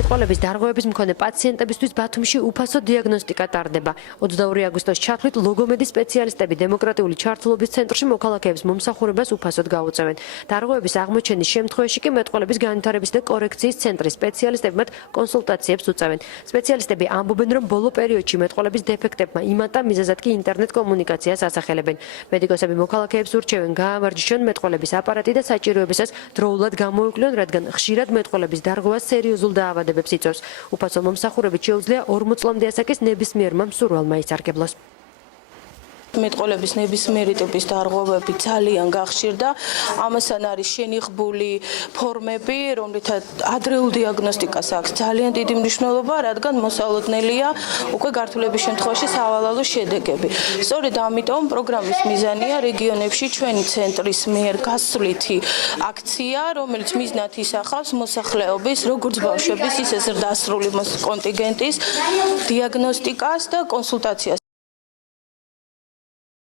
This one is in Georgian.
მეტყველების დარღვევების მქონე პაციენტებისთვის ბათუმში უფასო დიაგნოსტიკა ტარდება. 22 აგვისტოს ჩათვლით ლოგომედის სპეციალისტები დემოკრატიული ჩართულობის ცენტრში მოქალაქეებს მომსახურებას უფასოდ გაუწევენ. დარღვევების აღმოჩენის შემთხვევაში კი მეტყველების განვითარების და კორექციის ცენტრის სპეციალისტები მათ კონსულტაციებს უწევენ. სპეციალისტები ამბობენ, რომ ბოლო პერიოდში მეტყველების დეფექტებმა იმატა მიზეზად კი ინტერნეტ კომუნიკაციას ასახელებენ. მედიკოსები მოქალაქეებს ურჩევენ გაავარჯიშონ მეტყველების აპარატი და საჭიროებისას დროულად გამოიკვლიონ, რადგან ხშირად მეტყველების დარღვევა სერიოზულ დაავადებებს იწვევს. უფასო მომსახურებით შეუძლია 40 წლამდე ასაკის ნებისმიერმა მსურველმა ისარგებლოს. მეტყველების ნებისმიერი ტიპის დარღვევები ძალიან გახშირდა. ამასთან არის შენიღბული ფორმები, რომლითაც ადრეულ დიაგნოსტიკას აქვს ძალიან დიდი მნიშვნელობა, რადგან მოსალოდნელია უკვე გართულების შემთხვევაში სავალალო შედეგები. სწორედ ამიტომ პროგრამის მიზანია რეგიონებში ჩვენი ცენტრის მიერ გასვლითი აქცია, რომელიც მიზნად ისახავს მოსახლეობის, როგორც ბავშვების, ისე ზრდასრული კონტინგენტის დიაგნოსტიკას და კონსულტაციას